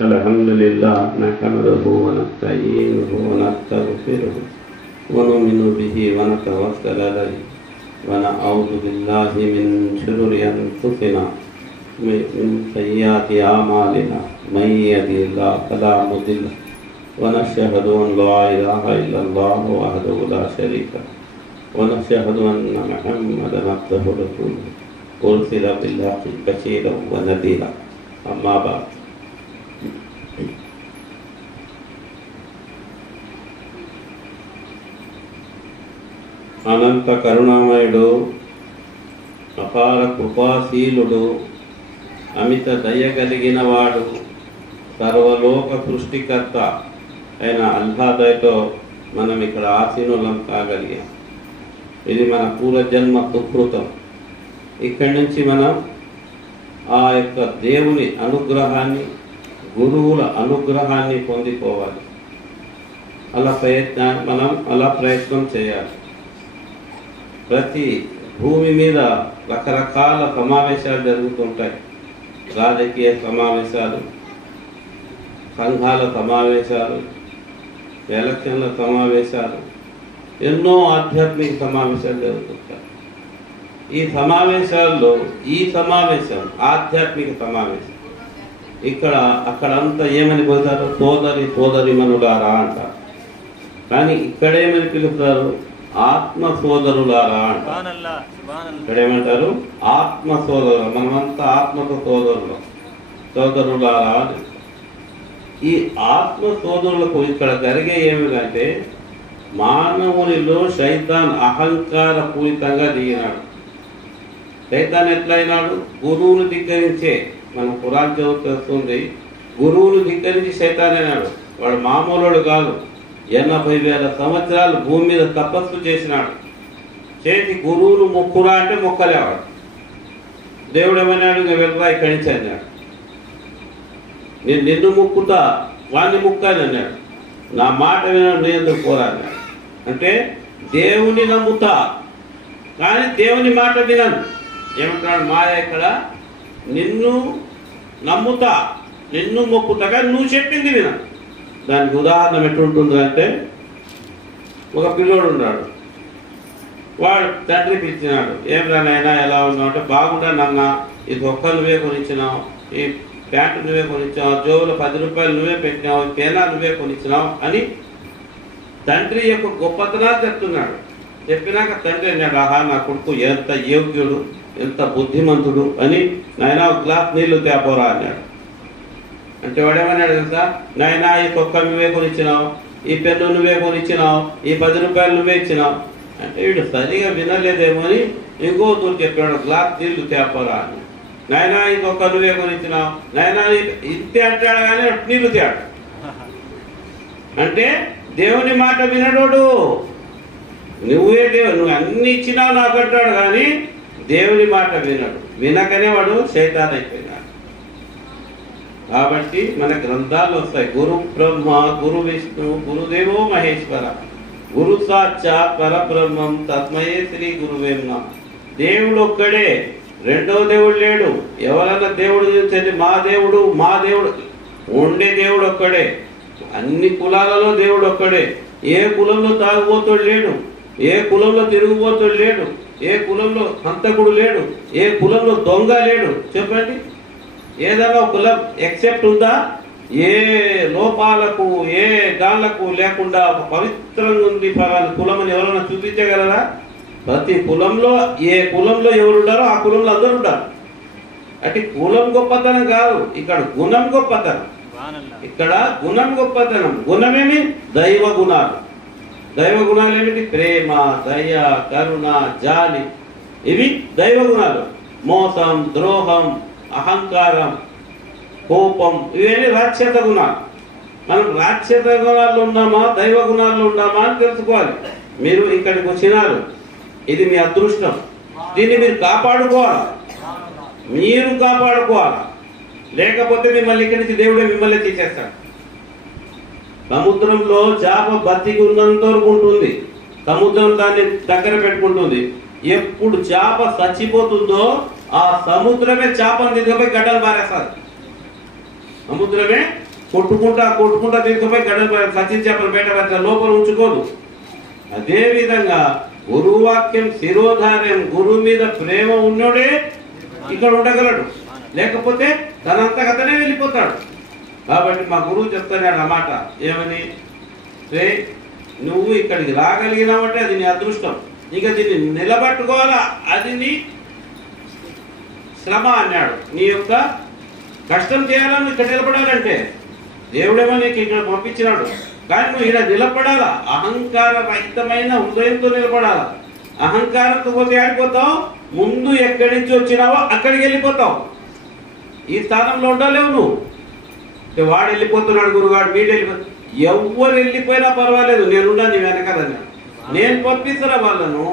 Alhamdulillah nahmaduhu wa nasta'inuhu wa nastaghfiruh wa nu'minu bihi wa natawakkalu alayhi wa na'udzu billahi min shururi anfusina min sayyiati a'malina may yahdihillahu fala mudilla wa nashhadu an la ilaha illallah wahdahu la sharika wa nashhadu anna Muhammadan abduhu wa rasuluhu ursila bil haqqi bashiran wa nadhira amma ba'd. అనంత కరుణామయుడు, అపార కృపాశీలుడు, అమిత దయ కలిగిన వాడు, సర్వలోక సృష్టికర్త అయిన అల్లాహ్తో మనం ఇక్కడ ఆసీనులం కాగలిగాం. ఇది మన పూర్వజన్మ సుకృతం. ఇక్కడి నుంచి మనం ఆ యొక్క దేవుని అనుగ్రహాన్ని, గురువుల అనుగ్రహాన్ని పొందుకోవాలి. అలా ప్రయత్నం చేయాలి. ప్రతి భూమి మీద రకరకాల సమావేశాలు జరుగుతుంటాయి. రాజకీయ సమావేశాలు, సంఘాల సమావేశాలు, ఎలక్షన్ల సమావేశాలు, ఎన్నో ఆధ్యాత్మిక సమావేశాలు జరుగుతుంటాయి. ఈ సమావేశాల్లో ఈ సమావేశం ఆధ్యాత్మిక సమావేశం. అక్కడంతా ఏమని పోతారు? సోదరిమణులారా అంటారు. కానీ ఇక్కడేమని పిలుస్తారు? ఆత్మ సోదరులారా అంటారు. ఇక్కడేమంటారు? ఆత్మ సోదరులు. మనమంతా ఆత్మతో సోదరులారా. ఈ ఆత్మ సోదరులకు ఇక్కడ జరిగే ఏమిటంటే, మానవునిలో శైతాన్ అహంకార పూరితంగా దిగినాడు. శైతాన్ ఎట్లయినాడు? గురువును ధిక్కరించే. మన ఖురాన్ చదువుతుంది, గురువును ధిక్కరించి శైతాన్ అయినాడు. వాడు మామూలుడు కాదు. 80,000 సంవత్సరాలు భూమి మీద తపస్సు చేసినాడు. చేసి గురువును మొక్కురా అంటే మొక్కలేవాడు. దేవుడు ఏమన్నాడు? ఇంకా వెళ్ళరా ఇక్కడి నుంచి అన్నాడు. నేను నిన్ను మొక్కుతా, వాడిని మొక్కాని అన్నాడు. నా మాట విన్నాడు, నేను ఎందుకు పోరా అన్నాడు. అంటే దేవుని నమ్ముతా కానీ దేవుని మాట వినను. ఏమంటాడు మాయ ఇక్కడ? నిన్ను నమ్ముతా, నిన్ను మొక్కుతా కానీ నువ్వు చెప్పింది వినను. దానికి ఉదాహరణ ఎట్లుంటుందంటే, ఒక పిల్లోడు ఉన్నాడు. వాడు తండ్రికి ఇచ్చినాడు. ఏం రానైనా ఎలా ఉన్నావు అంటే, బాగుండా నాన్న, ఈ ఒక్క నువ్వే కొనిచ్చినావు, ఈ ప్యాంటు నువ్వే కొనిచ్చావు, జోబులో 10 రూపాయలు నువ్వే పెట్టినావు, పేనా నువ్వే కొనిచ్చినావు అని తండ్రి యొక్క గొప్పతనాలు చెప్తున్నాడు. చెప్పినాక తండ్రి అన్నాడు, ఆహా నా కొడుకు ఎంత యోగ్యుడు, ఎంత బుద్ధిమంతుడు అని, నాయన ఒక గ్లాస్ నీళ్లు తేపోరా అన్నాడు. అంటే వాడేమన్నాడు తెలుసా? నాయనా ఈ తొక్క నువ్వే కొనిచ్చినావు, ఈ పెన్ను నువ్వే కొనిచ్చినావు, ఈ 10 రూపాయలు నువ్వే ఇచ్చినావు అంటే వీడు సరిగా వినలేదేమో అని ఇంకో తూరు చెప్పాడు, గ్లాస్ నీళ్లు తేపరా అని. నాయనా ఈ తొక్క నువ్వే కొనిచ్చినావు, నాయనా ఇంతే అంటాడు కానీ నీళ్లు తేడు. అంటే దేవుని మాట వినడోడు. నువ్వు అన్ని ఇచ్చినావు నాకు అంటాడు కానీ దేవుని మాట వినడు. వినకనే వాడు శైతాన్ అయిపోయినాడు. కాబట్టి మన గ్రంథాలు వస్తాయి, గురు బ్రహ్మ, గురు విష్ణు, గురుదేవో మహేశ్వర, గురు సాక్షాత్ పరబ్రహ్మం తస్మయే శ్రీ గురువే నమః. దేవుడు ఒక్కడే, రెండో దేవుడు లేడు. ఎవరన్నా దేవుడు చూసేది మా దేవుడు ఉండే దేవుడు ఒక్కడే. అన్ని కులాలలో దేవుడు ఒక్కడే. ఏ కులంలో తాగుబోతుడు లేడు, ఏ కులంలో తిరుగుబోతుడు లేడు, ఏ కులంలో హంతకుడు లేడు, ఏ కులంలో దొంగ లేడు. చెప్పండి, ఏదైనా కులం ఎక్సెప్ట్ ఉందా? ఏ లోపాలకు ఏ గాళ్లకు లేకుండా ఒక పవిత్రంగా ఉంది ఫలానా కులం అని ఎవరైనా చూపించగలరా? ప్రతి కులంలో ఏ కులంలో ఎవరుంటారో ఆ కులంలో అందరూ ఉంటారు. అంటే కులం గొప్పతనం కాదు, ఇక్కడ గుణం గొప్పతనం. ఇక్కడ గుణం గొప్పతనం. గుణమేమి? దైవ గుణాలు. దైవ గుణాలు ఏమిటి? ప్రేమ, దయ, కరుణ, జాలి, ఇవి దైవ గుణాలు. మోసం, ద్రోహం, అహంకారం, కోపం, ఇవేమి రాక్షస గుణాలు. మనం రాక్షస గుణాల్లో ఉన్నామా దైవ గుణాల్లో ఉన్నామా అని తెలుసుకోవాలి. మీరు ఇక్కడికి వచ్చినారు, ఇది మీ అదృష్టం. దీన్ని మీరు కాపాడుకోవాలి, మీరు కాపాడుకోవాలి. లేకపోతే మిమ్మల్ని ఇక్కడి నుంచి దేవుడే మిమ్మల్ని తీసేస్తాడు. సముద్రంలో చేప బతికి ఉన్నంత వరకు ఉంటుంది, సముద్రం దాన్ని దగ్గర పెట్టుకుంటుంది. ఎప్పుడు చేప చచ్చిపోతుందో ఆ సముద్రమే చేపను తీసుకుపోయి గడ్డలు పారేస్తారు. సముద్రమే కొట్టుకుంటా తీసుకుపోయి గడ్డలు పారేస్తారు. సచిన్ చేపలు బయట పెడతారు, లోపల ఉంచుకోదు. అదే విధంగా గురువాక్యం శిరోధార్యం, గురువు మీద ప్రేమ ఉన్నోడే ఇక్కడ ఉండగలడు, లేకపోతే తనంతకతనే వెళ్ళిపోతాడు. కాబట్టి మా గురువు చెప్తాడు అన్నమాట, ఏమని? రే, నువ్వు ఇక్కడికి రాగలిగినావంటే అది నీ అదృష్టం. ఇక దీన్ని నిలబట్టుకోవాలా, అది నీ శ్రమ అన్నాడు. నీ యొక్క కష్టం చేయాలని ఇక్కడ నిలబడాలంటే దేవుడేమో నీకు ఇక్కడ పంపించినాడు. కానీ నువ్వు ఇక్కడ నిలబడాలా, అహంకార రహితమైన హృదయంతో నిలబడాలా. అహంకారంతో పోతే ఆడిపోతావు, ముందు ఎక్కడి నుంచి వచ్చినావో అక్కడికి వెళ్ళిపోతావు. ఈ స్థానంలో ఉండలేవు నువ్వు. వాడు వెళ్ళిపోతున్నాడు, గురుగాడు, వీడు వెళ్ళిపోతాడు. ఎవరు వెళ్ళిపోయినా పర్వాలేదు, నేనున్నా నీ వెనకాలని. నేను పంపిస్తున్నా వాళ్ళను.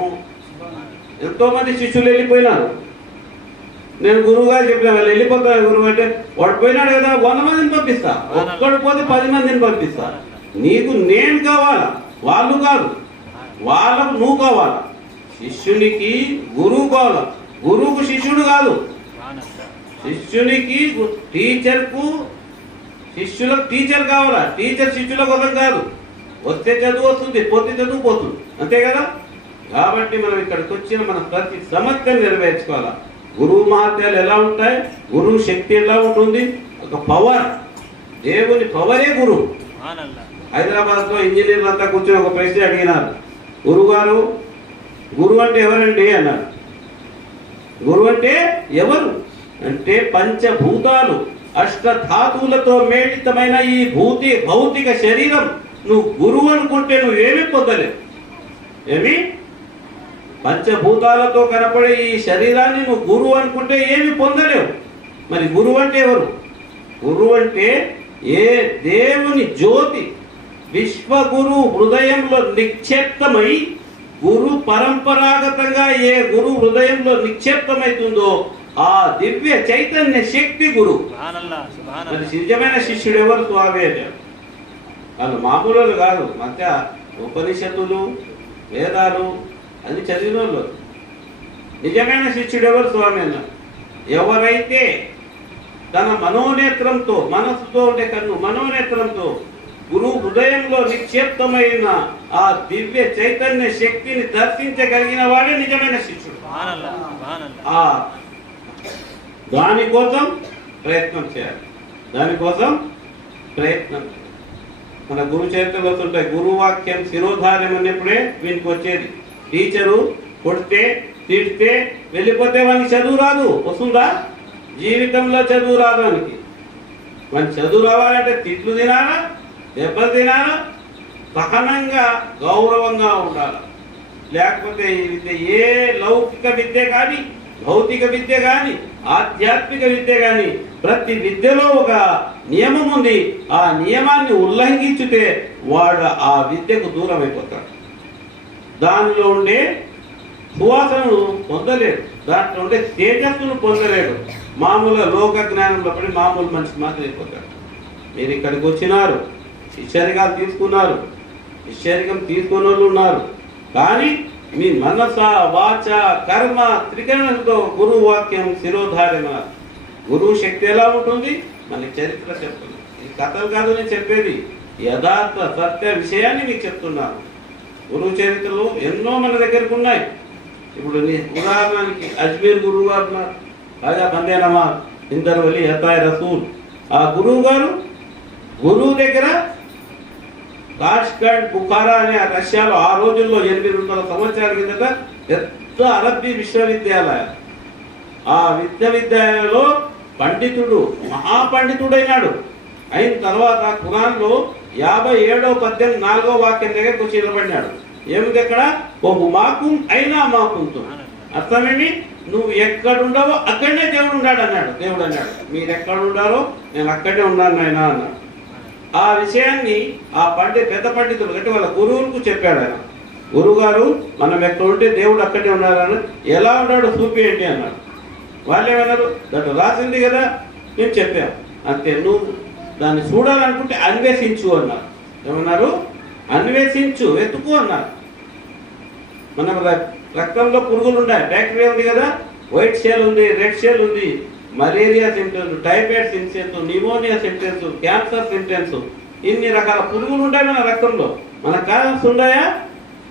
ఎంతో మంది శిష్యులు వెళ్ళిపోయినారు. నేను గురువు గారు చెప్పిన వాళ్ళు వెళ్ళిపోతారు. గురువు అంటే వాడు పోయినాడు కదా, 100 మందిని పంపిస్తా. ఒక్కడు పోతే 10 మందిని పంపిస్తా. నీకు నేను కావాలా, వాళ్ళు కాదు. వాళ్ళకు నువ్వు కావాలా. శిష్యునికి గురువు కావాలా, గురువుకు శిష్యుడు కాదు. శిష్యునికి టీచర్కు శిష్యులకు టీచర్ కావాలా. టీచర్ శిష్యుల కోసం కాదు. వస్తే చదువు వస్తుంది, పోతే చదువు పోతుంది, అంతే కదా. కాబట్టి మనం ఇక్కడికి వచ్చిన మన ప్రతి సమస్యను నెరవేర్చుకోవాలా. గురువు మహత్యాలు ఎలా ఉంటాయి, గురువు శక్తి ఎలా ఉంటుంది, ఒక పవర్, దేవుని పవరే గురువు. హైదరాబాద్ లో ఇంజనీర్లు అంతా కూర్చొని ఒక ప్రశ్న అడిగినారు, గురుగారు గురువు అంటే ఎవరండి అన్నారు. గురువు అంటే ఎవరు అంటే పంచభూతాలు అష్టధాతువులతో మేళితమైన ఈ భౌతిక శరీరం. నువ్వు గురువు అనుకుంటే నువ్వేమీ పొందలేవు. ఏమి? పంచభూతాలతో కనపడే ఈ శరీరాన్ని నువ్వు గురువు అనుకుంటే ఏమి పొందలేవు. మరి గురువు అంటే ఎవరు? గురువు అంటే ఏ దేవుని జ్యోతి విశ్వగురు హృదయంలో నిక్షేప్తమై, గురు పరంపరాగతంగా ఏ గురు హృదయంలో నిక్షేప్తమైతుందో ఆ దివ్య చైతన్య శక్తి గురువు. మరి నిజమైన శిష్యుడు ఎవరు? స్వామి అంటే వాళ్ళు మామూలు కాదు. మధ్య ఉపనిషత్తులు, వేదాలు అది చదివిన వాళ్ళు. నిజమైన శిష్యుడు ఎవరు? స్వామి అన్న ఎవరైతే తన మనోనేత్రంతో, మనస్సుతో ఉండే కన్ను మనోనేత్రంతో గురు హృదయంలో నిక్షేప్తమైన ఆ దివ్య చైతన్య శక్తిని దర్శించగలిగిన వాడే నిజమైన శిష్యుడు. దానికోసం ప్రయత్నం చేయాలి, దానికోసం ప్రయత్నం. మన గురు చరిత్రలు వస్తుంటాయి. గురువాక్యం శిరోధార్యం అన్నప్పుడే వీనికి వచ్చేది. టీచరు కొడితే తిడితే వెళ్ళిపోతే వానికి చదువు రాదు. వస్తుందా? జీవితంలో చదువు రాదు వానికి. వానికి చదువు రావాలంటే తిట్లు తినాలా, దెబ్బలు తినాలా, సహనంగా గౌరవంగా ఉండాలి. లేకపోతే ఈ విద్య, ఏ లౌకిక విద్య కానీ, భౌతిక విద్య కానీ, ఆధ్యాత్మిక విద్య కానీ, ప్రతి విద్యలో ఒక నియమం ఉంది. ఆ నియమాన్ని ఉల్లంఘించితే వాడు ఆ విద్యకు దూరం అయిపోతాడు. దానిలో ఉండే సువాసనను పొందలేడు, దాంట్లో ఉండే తేజస్సును పొందలేడు. మామూలుగా లోక జ్ఞానంలో పడి మామూలు మనిషి మాత్రం అయిపోతాడు. మీరు ఇక్కడికి వచ్చినారు, శిష్యరికాలు తీసుకున్నారు, శిష్యరికం తీసుకున్న వాళ్ళు ఉన్నారు. కానీ మీ మనస వాచ కర్మ త్రికరణతో గురువు వాక్యం శిరోధారణ. గురువు శక్తి ఎలా ఉంటుంది మనకి చరిత్ర చెప్తుంది. ఇది కథలు కాదు నేను చెప్పేది, యథార్థ సత్య విషయాన్ని మీకు చెప్తున్నాను. గురువు చరిత్రలు ఎన్నో మన దగ్గరకు ఉన్నాయి. ఇప్పుడు ఉదాహరణకి అజ్మీర్ గురువు గారు రాజా బందేనమా ఇందర్ వలి హతాయ్ రసూల్. ఆ గురువు గారు గురువు దగ్గర తాష్కండ్ బుఖారా అనే రష్యాలో ఆ రోజుల్లో 800 సంవత్సరాల కిందట పెద్ద అరబ్బీ విశ్వవిద్యాలయం. ఆ విశ్వవిద్యాలయంలో పండితుడు, మహాపండితుడైనాడు. అయిన తర్వాత ఖురాన్లో 57వ పద్యం 4వ వాక్యం దగ్గరకు వచ్చి నిలబడినాడు. ఏమిటి అక్కడ? ఓహు మాకు అయినా మాకుంటు. అర్థమేమి? నువ్వు ఎక్కడుండవో అక్కడనే దేవుడు ఉన్నాడు అన్నాడు. దేవుడు అన్నాడు, మీరు ఎక్కడ ఉండారో నేను అక్కడే ఉన్నాను నాయన అన్నాడు. ఆ విషయాన్ని ఆ పెద్ద పండితుడు అంటే వాళ్ళ గురువులకు చెప్పాడు ఆయన. గురువుగారు మనం ఎక్కడ ఉంటే దేవుడు అక్కడే ఉన్నారని. ఎలా ఉన్నాడు చూపియండి అన్నాడు. వాళ్ళు ఏమన్నారు? దాంట్లో రాసింది కదా, మేము చెప్పాం అంతే. నువ్వు దాన్ని చూడాలనుకుంటే అన్వేషించు అన్నారు. ఏమన్నారు? అన్వేషించు, వెతుకు అన్నారు. మన రక్తంలో పురుగులు ఉన్నాయి, బ్యాక్టీరియా ఉంది కదా, వైట్ షెల్ ఉంది, రెడ్ షెల్ ఉంది, malaria symptoms, typhoid symptoms, pneumonia symptoms, cancer symptoms, ఇన్ని రకాల పురుగులు ఉంటాయి మన రక్తంలో. మనకు కానొస్తు ఉన్నాయా?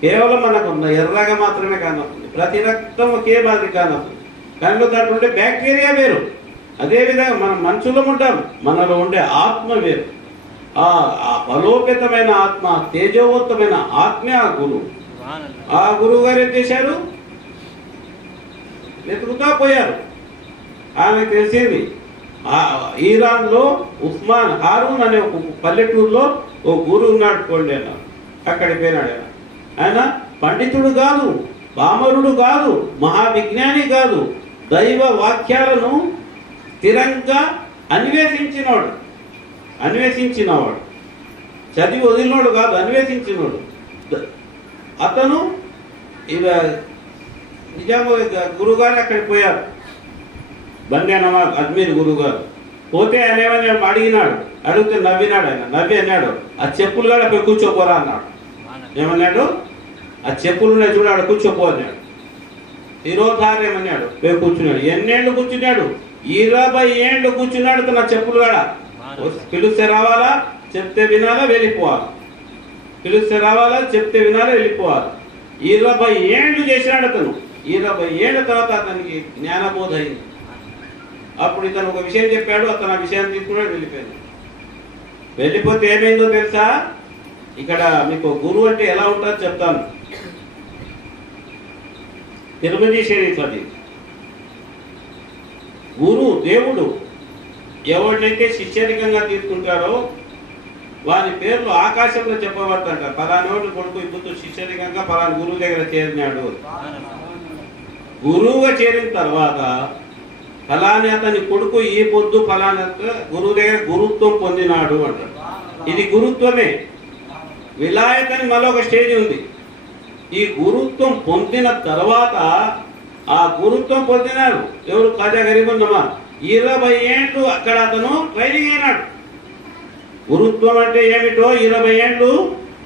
కేవలం మనకు ఎర్రగా మాత్రమే కానొస్తుంది. ప్రతి రక్తం ఒకే మాదిరి కానొస్తుంది. కానీ దాంట్లో ఉండే బ్యాక్టీరియా వేరు. అదేవిధంగా మనం మనుషులం ఉంటాం, మనలో ఉండే ఆత్మ వేరు. ఆ బలోపేతమైన ఆత్మ, తేజోవంతమైన ఆత్మే ఆ గురువు. ఆ గురువు గారు ఏం చేశారు? వెతుకుతా పోయారు. ఆమెకు తెలిసింది ఇరాన్లో ఉస్మాన్ హారూన్ అనే ఒక పల్లెటూరులో ఓ గురువు ఉన్నాడు పోండి అన్నారు. అక్కడికి పోయినాడు. ఆయన పండితుడు కాదు, పామరుడు కాదు, మహావిజ్ఞాని కాదు, దైవ వాక్యాలను స్థిరంగా అన్వేషించినవాడు. చదివి వదిలినోడు కాదు, అన్వేషించినోడు. అతను నిజాము గురువుగారు అక్కడికి పోయారు. బండి నవాజ్ అజ్మీర్ గురువు గారు పోతే ఆయన ఏమన్నా అడిగినాడు. అడిగితే నవ్వినాడు. ఆయన నవ్వి అన్నాడు, ఆ చెప్పులు కూడా పోయి కూర్చోపోరా అన్నాడు. ఏమన్నాడు? ఆ చెప్పులు ఉన్నాయి చూడ, ఆడ కూర్చోపో అన్నాడు. శిరోధార్యమన్నాడు, పోయి కూర్చున్నాడు. ఎన్నేళ్ళు కూర్చున్నాడు? 20 ఏళ్ళు కూర్చున్నాడు. తన చెప్పులు కూడా పిలిస్తే రావాలా, చెప్తే వినాలా, వెళ్ళిపోవాలి. పిలిస్తే రావాలా, చెప్తే వినాలా, వెళ్ళిపోవాలి. 20 ఏళ్ళు చేసినాడు అతను. 20 ఏళ్ళ తర్వాత అతనికి జ్ఞానబోధ అయింది. అప్పుడు ఇతను ఒక విషయం చెప్పాడు. అతను ఆ విషయాన్ని తీసుకున్నాడు, వెళ్ళిపోయాడు. వెళ్ళిపోతే ఏమైందో తెలుసా? ఇక్కడ మీకు గురువు అంటే ఎలా ఉంటుందో చెప్తాను. తిరుమతి షరీఫ్ అది. గురువు దేవుడు ఎవరినైతే శిష్యరికంగా తీసుకుంటాడో వారి పేర్లు ఆకాశంలో చెప్పబడతాడ. పలానోడు కొడుకు ఇప్పుడు శిష్యరికంగా పలానా గురువు దగ్గర చేరినాడు. గురువుగా చేరిన తర్వాత ఫలాని అతని కొడుకు ఈ పొద్దు ఫలానా గురువు దగ్గర గురుత్వం పొందినాడు అంటాడు. ఇది గురుత్వమే. విలాయత్ అని మరొక స్టేజ్ ఉంది. ఈ గురుత్వం పొందిన తర్వాత ఆ గురుత్వం పొందినాడు ఎవరు? ఖాజా గరీబున్నమా. 20 ఏళ్ళు అక్కడ అతను ట్రైనింగ్ అయినాడు. గురుత్వం అంటే ఏమిటో 20 ఏళ్ళు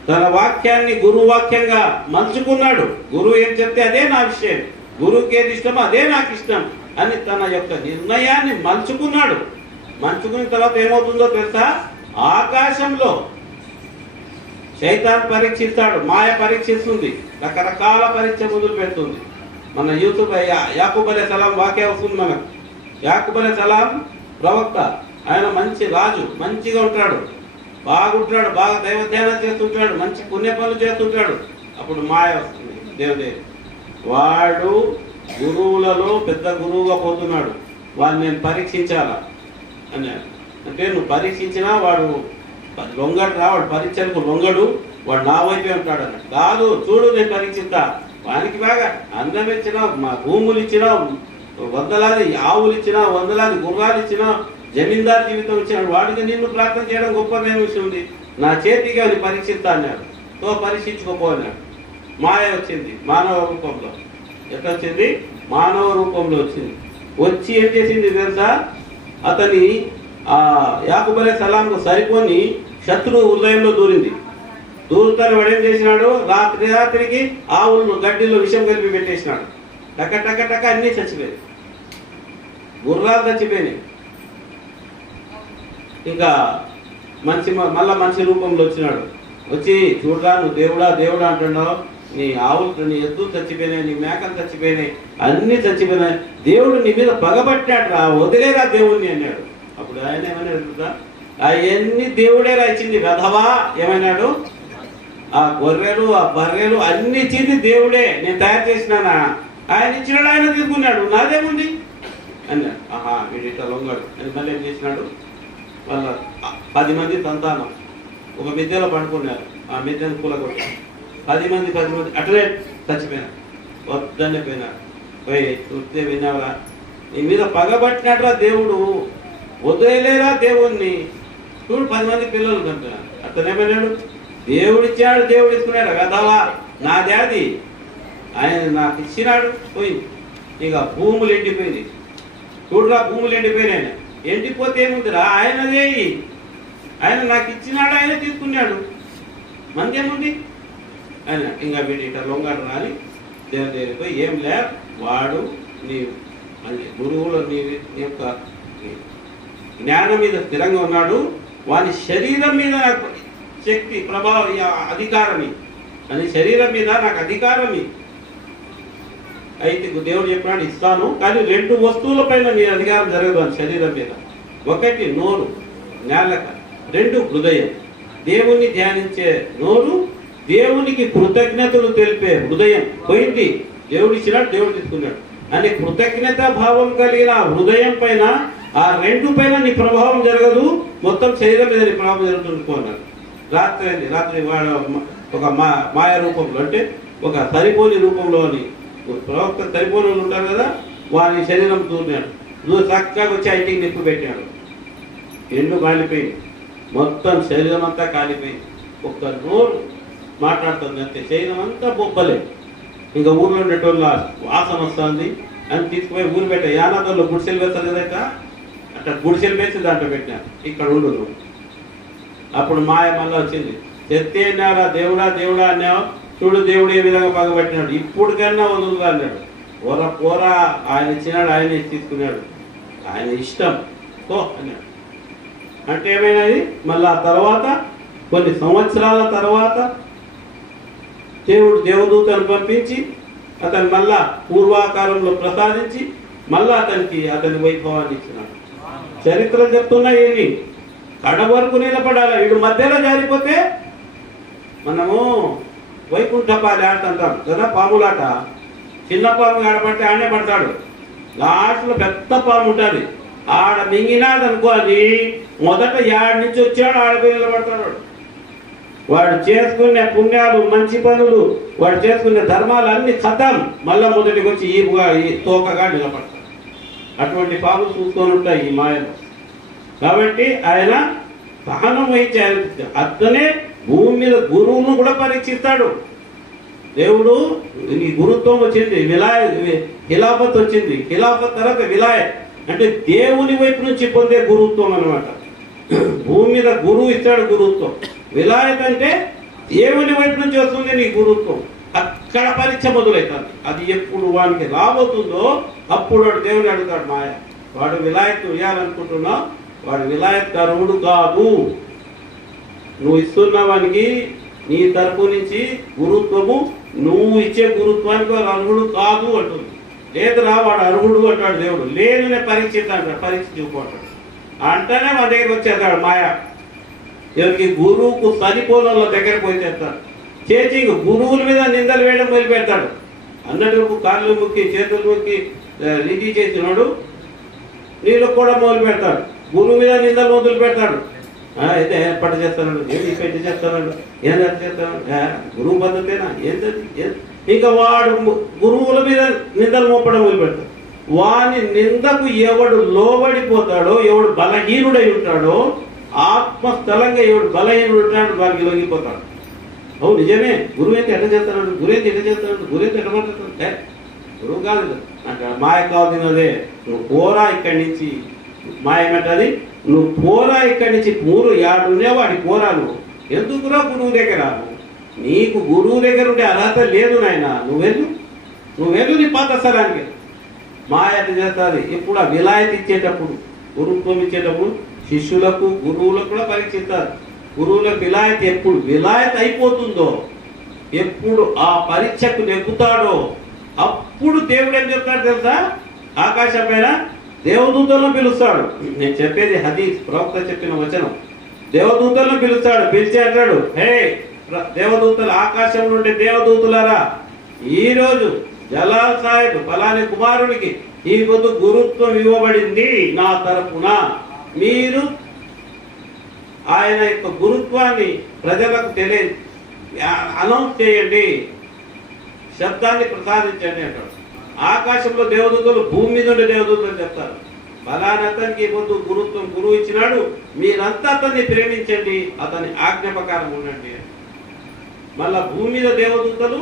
తన వాక్యాన్ని గురువు వాక్యంగా మలుచుకున్నాడు. గురువు ఏం చెప్తే అదే నా విషయం, గురువుకి ఏది ఇష్టమో అదే నాకు ఇష్టం అని తన యొక్క నిర్ణయాన్ని మలుచుకున్నాడు. మలుచుకున్న తర్వాత ఏమవుతుందో తెలుసా? ఆకాశంలో శైతాన్ పరీక్షిస్తాడు, మాయ పరీక్షిస్తుంది, రకరకాల పరీక్ష మొదలు పెడుతుంది. మన యూసుఫ్ యాకూబ్ అలైహిస్సలాం వాక్య వస్తుంది మనకు. యాకూబ్ అలైహిస్సలాం ప్రవక్త, ఆయన మంచి రాజు, మంచిగా ఉంటాడు, బాగుంటాడు, బాగా దైవధ్యానం చేస్తుంటాడు, మంచి పుణ్య పనులు చేస్తుంటాడు. అప్పుడు మాయ వస్తుంది. దేవుడే వాడు గురువులలో పెద్ద గురువుగా పోతున్నాడు, వాడిని నేను పరీక్షించాలా అన్నాడు. అంటే నువ్వు పరీక్షించినా వాడు లొంగడు రా, వాడు పరీక్షలకు లొంగడు, వాడు నా వైపే ఉంటాడు అన్నాడు. కాదు, చూడు నేను పరీక్షిస్తా. వానికి బాగా అందం ఇచ్చినా, మా భూములు ఇచ్చినా, వందలాది ఆవులు ఇచ్చినా, వందలాది గుర్రాలు ఇచ్చినా, జమీందారు జీవితం ఇచ్చినాడు. వాడికి నిన్ను ప్రార్థన చేయడం గొప్ప విషయం ఉంది. నా చేతిగా అని పరీక్షిస్తా అన్నాడు. పరీక్షించుకోపో అన్నాడు. మాయ వచ్చింది మానవ రూపంలో. ఎట్లా వచ్చింది? మానవ రూపంలో వచ్చింది. వచ్చి ఏం చేసింది తెలుసా? అతని యాకూబ్ అలైహిస్సలాంకు సరిపోని శత్రువు హృదయంలో దూరింది. దూరుతాను వాడు ఏం చేసినాడు? రాత్రికి ఆవులను గడ్డిలో విషం కలిపి పెట్టేసినాడు. టక టక టక అన్నీ చచ్చిపోయాయి, గుర్రాలు చచ్చిపోయినాయి. ఇంకా మళ్ళా మనిషి రూపంలో వచ్చినాడు. వచ్చి చూడరా, నువ్వు దేవుడా దేవుడా అంటున్నావు, నీ ఆవులు, నీ ఎద్దులు చచ్చిపోయినాయి, నీ మేకలు చచ్చిపోయినాయి, అన్నీ చచ్చిపోయినాయి, దేవుడు నీ మీద పగబట్టాడు రా, వదిలేరా దేవుణ్ణి అన్నాడు. అప్పుడు ఆయన ఏమని అడుగుతా, అవన్నీ దేవుడే రాయించింది. వెధవా ఏమన్నాడు? ఆ గొర్రెలు ఆ బర్రెలు అన్ని ఇచ్చింది దేవుడే, నేను తయారు చేసినానా, ఆయన ఇచ్చినాడు, ఆయన తీసుకున్నాడు, నాదేముంది అన్నాడు. ఆహా వీడు ఇట్లా లొంగాడు అని మళ్ళీ ఏం చేసినాడు? వాళ్ళ 10 మంది సంతానం ఒక మిద్దెలో పడుకున్నారు. ఆ మిద్దెను కూలగొట్టారు. 10 మంది అట్లే చచ్చిపోయినారు. వద్దనే పోయినారు. పోయి చూస్తే విన్నావరా, నీ మీద పగబట్టినట్రా దేవుడు, వదిలేరా దేవుణ్ణి. చూడు 10 మంది పిల్లలు కంటున్నారు. అతనేమన్నాడు? దేవుడు ఇచ్చాడు, దేవుడు ఇస్తున్నాడు, కదవా నాదే అది, ఆయన నాకు ఇచ్చినాడు. పోయింది. ఇక భూములు ఎండిపోయింది. చూడరా భూములు ఎండిపోయినాయి. ఎండిపోతే ఏముందిరా, ఆయనదే, ఆయన నాకు ఇచ్చినాడు, ఆయన తీసుకున్నాడు, మంది ఏముంది ఆయన. ఇంకా వీడి ఇట్లా లొంగాడు రాని దేవుని దగ్గరికి పోయి, ఏం లే వాడు నీ గురువులు నీ యొక్క జ్ఞానం మీద స్థిరంగా ఉన్నాడు, వాని శరీరం మీద నాకు శక్తి ప్రభావం అధికారమి అని, శరీరం మీద నాకు అధికారమి. అయితే దేవుడు చెప్పినాడు ఇస్తాను, కానీ 2 వస్తువుల పైన నీ అధికారం జరగదు అని శరీరం మీద. 1 నోరు నేలక, 2 హృదయం దేవుణ్ణి ధ్యానించే నోరు, దేవునికి కృతజ్ఞతలు తెలిపే హృదయం. పోయింది, దేవుడు ఇచ్చినాడు, దేవుడు తీసుకున్నాడు అని కృతజ్ఞత భావం కలిగిన హృదయం పైన, ఆ 2 పైన నీ ప్రభావం జరగదు, మొత్తం శరీరం మీద నీ ప్రభావం జరుగుతుంది అన్నాడు. రాత్రి వాడు ఒక మాయ రూపంలో, అంటే ఒక సరిపోని రూపంలోని ప్రవక్త సరిపోని ఉంటారు కదా, వాని శరీరం దూరినాడు. చక్కగా వచ్చి ఐటికి నిప్పు పెట్టాడు. ఎండు కాలిపోయింది, మొత్తం శరీరం అంతా కాలిపోయింది. ఒక్క నోరు మాట్లాడుతుంది అంతే, శరీరం అంతా బొబ్బలే. ఇంకా ఊర్లో ఉండేటోళ్ళ వాసన వస్తుంది అని తీసుకుపోయి ఊరు పెట్టా. యానాథంలో గుడిసెలు వేస్తారు కదా, అట్లా గుడిసెలు వేసి దాంట్లో పెట్టినారు, ఇక్కడ ఉండు. అప్పుడు మాయ మళ్ళీ వచ్చింది. చెత్తేనారా దేవుడా దేవుడా అన్నావు, చూడు దేవుడు ఏ విధంగా పగబట్టినాడు, ఇప్పుడు కన్నా వదులుగా అన్నాడు. పోరా ఆయన ఇచ్చినాడు, ఆయన తీసుకున్నాడు, ఆయన ఇష్టం ఓ అన్నాడు. అంటే ఏమైనది? మళ్ళీ ఆ తర్వాత కొన్ని సంవత్సరాల తర్వాత దేవుడు దేవదూతను పంపించి అతను మళ్ళా పూర్వాకారంలో ప్రసాదించి మళ్ళా అతని వైభవాన్ని ఇచ్చినాడు. చరిత్ర చెప్తున్నా ఏంటి, కడ వరకు నిలబడాలి. వీడు మధ్యలో జారిపోతే మనము వైకుంఠపాలి ఆట అంటాం కదా, పాములాట. చిన్న పాము ఆడపడితే ఆడనే పడతాడు, లాస్ట్లో పెద్ద పాము ఉంటుంది, ఆడ మింగినాదనుకో అది మొదట యాడ్ నుంచి వచ్చాడు ఆడపోయి నిలబడతాడు. వాడు చేసుకునే పుణ్యాలు మంచి పనులు, వాడు చేసుకునే ధర్మాలు అన్ని ఖతం, మళ్ళా మొదటికి వచ్చి ఈ తోకగా నిలబడతాడు. అటువంటి పాములు చూసుకొని ఉంటాయి ఈ మాయలో. కాబట్టి ఆయన సహనం వహించే, అతనే భూమి మీద గురువును కూడా పరీక్షిస్తాడు. దేవుడు ఈ గురుత్వం వచ్చింది, ఖిలాఫత్ వచ్చింది, ఖిలాఫత్ తర్వాత విలాయత్ అంటే దేవుని వైపు నుంచి పొందే గురుత్వం అన్నమాట. భూమి మీద గురువు ఇస్తాడు గురుత్వం. విలాయత్ అంటే దేవుని వైపు నుంచి వస్తుంది నీ గురుత్వం. అక్కడ పరీక్ష మొదలవుతుంది. అది ఎప్పుడు వానికి రాబోతుందో అప్పుడు వాడు దేవుని అడుగుతాడు. మాయ వాడు విలాయత్ ఇవ్వాలనుకుంటున్నావు, వాడు విలాయత్ అర్హుడు కాదు. నువ్వు ఇస్తున్న వానికి నీ తరపు నుంచి గురుత్వము, నువ్వు ఇచ్చే గురుత్వానికి వాడు అర్హుడు కాదు అంటుంది. లేదురా వాడు అర్హుడు అంటాడు దేవుడు. లేదునే పరీక్షిత అంటాడు, పరీక్ష చూపుకుంటాడు. అంటేనే మన దగ్గరికి వచ్చేస్తాడు మాయ. ఎవరికి? గురువుకు సరిపోల దగ్గరకు వచ్చేస్తాడు. చేసి గురువుల మీద నిందలు వేయడం మొదలు పెడతాడు. అన్నట్టు కాళ్ళు మొక్కి చేతులు మొక్కి రిజీ చేసినాడు, నీళ్ళు కూడా మొదలు పెడతాడు. గురువు మీద నిందలు మొదలు పెడతాడు. అయితే ఏర్పాటు చేస్తాడు, ఏది పెట్టి చేస్తాడు, ఏంది చేస్తాడు, గురువు పద్ధతేనా ఏంటది. ఇంకా వాడు గురువుల మీద నిందలు మోపడం మొదలు పెడతాడు. వాని నిందకు ఎవడు లోబడిపోతాడో, ఎవడు బలహీనుడై ఉంటాడో, ఆత్మస్థలంగా ఎవడు బలహీనుడు ఉంటాడు వానికి లొంగిపోతాడు. అవును నిజమే, గురువు అయితే ఎట్లా చేస్తాడు, గురు అయితే ఎట్లా చేస్తాడు, గురు అయితే ఎట్లా పడుతుంది. గురువు కాదు అంటే మాయ కాదునదే. నువ్వు పోరా ఇక్కడి నుంచి, మాయ ఏమంటది, నువ్వు పోరా ఇక్కడి నుంచి, మూడు యాడునే వాడి పోరా. నువ్వు ఎందుకురా గురువు దగ్గర, నీకు గురువు దగ్గర ఉండే అర్హత లేదు నాయన, నువ్వెళ్ళు నీ పాత స్థలానికి. మాయ ఎట్లా చేస్తుంది, ఇప్పుడు ఆ విలాయత్ ఇచ్చేటప్పుడు, గురుత్వం ఇచ్చేటప్పుడు శిష్యులకు గురువులకు కూడా పరీక్షిస్తారు. గురువులకు విలాయత్ ఎప్పుడు విలాయత్ అయిపోతుందో, ఎప్పుడు ఆ పరీక్షకు నెగ్గుతాడో అప్పుడు దేవుడు ఏం చెప్తాడు తెలుసా? ఆకాశం పైన దేవదూతలను పిలుస్తాడు. నేను చెప్పేది హదీస్, ప్రవక్త చెప్పిన వచనం. దేవదూతలను పిలుస్తాడు, పిలిచి అంటాడు, హే దేవదూతలు, ఆకాశం నుండి దేవదూతులారా, ఈరోజు జలాల్ సాహెబ్ ఫలాని కుమారుడికి ఈ పొద్దు గురుత్వం ఇవ్వబడింది నా తరపున, మీరు ఆయన యొక్క గురుత్వాన్ని ప్రజలకు అనౌన్స్ చేయండి, శబ్దాన్ని ప్రసాదించండి అంటాడు. ఆకాశంలో దేవదూతలు, భూమి మీద ఉండే దేవదూతలు చెప్తారు, ఫలానా అతనికి పొద్దు గురుత్వం గురువు ఇచ్చినాడు, మీరంతా అతన్ని ప్రేమించండి, అతని ఆజ్ఞ ప్రకారం ఉండండి. మళ్ళా భూమి మీద దేవదూతలు